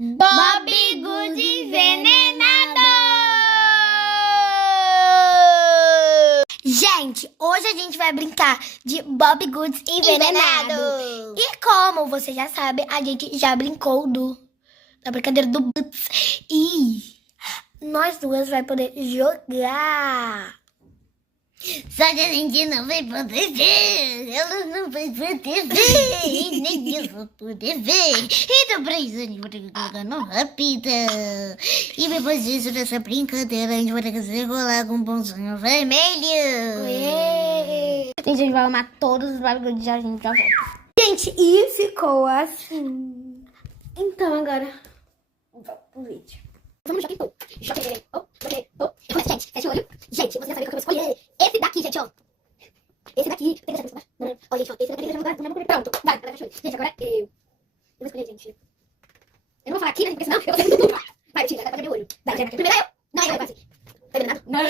Bob Good envenenado! Gente, hoje a gente vai brincar de Bob Goods envenenado. E como você já sabe, a gente já brincou da brincadeira do Boots. E nós duas vai poder jogar. Só que a gente não vai poder ver, ela não vai poder ver, e nem eu vou poder ver. Então pra isso a gente vai ter que colocar no rápido. E depois disso, dessa brincadeira, a gente vai ter que se rolar com um pãozinho vermelho. Gente, a gente vai amar todos os barulhos e a gente já volta. Gente, e ficou assim. Então agora, vamos pro vídeo. Vamos no shopping. Gente, fecha o olho. Gente, você já sabia que eu vou escolher. Esse daqui, gente, ó. Esse daqui. Tem que deixar pra ó, gente, ó. Esse daqui deixa no lugar. Pronto. Vai, agora fecha o olho. Gente, agora eu vou escolher, gente. Eu não vou falar aqui, né? Porque senão eu vou fazer tudo. Vai, tira, vai pra meu olho. Vai, já vai. Primeiro eu. Não, vai, vai. Tá enganado? Não.